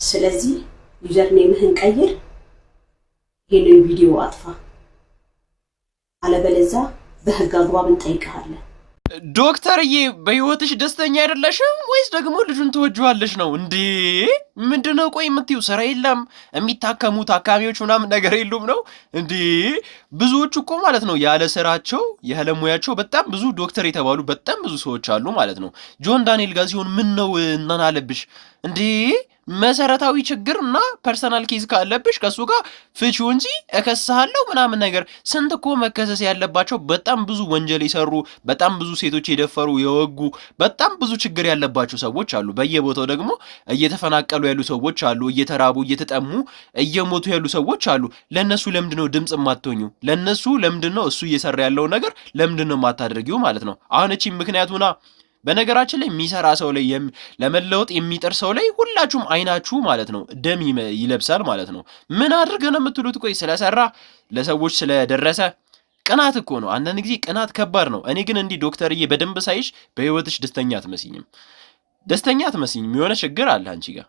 ስለዚህ ዩዘር ኔምህን ቀይር፣ ይሄንን ቪዲዮ አጥፋ፣ አለበለዚያ በህግ አግባብ እንጠይቅሃለን። ዶክተርዬ በህይወትሽ ደስተኛ አይደለሽም ወይስ ደግሞ ልጁን ትወጂዋለሽ ነው እንዴ? ምንድነው ቆይ የምትይው? ስራ የለም የሚታከሙ ታካሚዎች ምናምን ነገር የሉም ነው እንዴ? ብዙዎቹ እኮ ማለት ነው ያለ ስራቸው ያለ ሙያቸው በጣም ብዙ ዶክተር የተባሉ በጣም ብዙ ሰዎች አሉ ማለት ነው። ጆን ዳንኤል ጋር ሲሆን ምን ነው እናን አለብሽ እንዴ? መሰረታዊ ችግር እና ፐርሰናል ኬዝ ካለብሽ ከሱ ጋር ፍቺው እንጂ እከስሃለሁ ምናምን ነገር። ስንት እኮ መከሰስ ያለባቸው በጣም ብዙ ወንጀል የሰሩ በጣም ብዙ ሴቶች የደፈሩ የወጉ በጣም ብዙ ችግር ያለባቸው ሰዎች አሉ። በየቦታው ደግሞ እየተፈናቀሉ ያሉ ሰዎች አሉ። እየተራቡ እየተጠሙ እየሞቱ ያሉ ሰዎች አሉ። ለነሱ ለምንድነው ድምጽ የማትሆኙ? ለነሱ ለምንድነው እሱ እየሰራ ያለው ነገር ለምንድነው የማታደርጊው ማለት ነው? አሁን እቺ ምክንያቱና በነገራችን ላይ የሚሰራ ሰው ላይ ለመለወጥ የሚጥር ሰው ላይ ሁላችሁም አይናችሁ ማለት ነው ደም ይለብሳል ማለት ነው። ምን አድርገህ ነው የምትሉት? ቆይ ስለሰራ ለሰዎች ስለደረሰ ቅናት እኮ ነው። አንዳንድ ጊዜ ቅናት ከባድ ነው። እኔ ግን እንዲህ ዶክተርዬ በደንብ ሳይሽ በህይወትሽ ደስተኛ አትመስኝም። ደስተኛ አትመስኝም። የሆነ ችግር አለ አንቺ ጋር።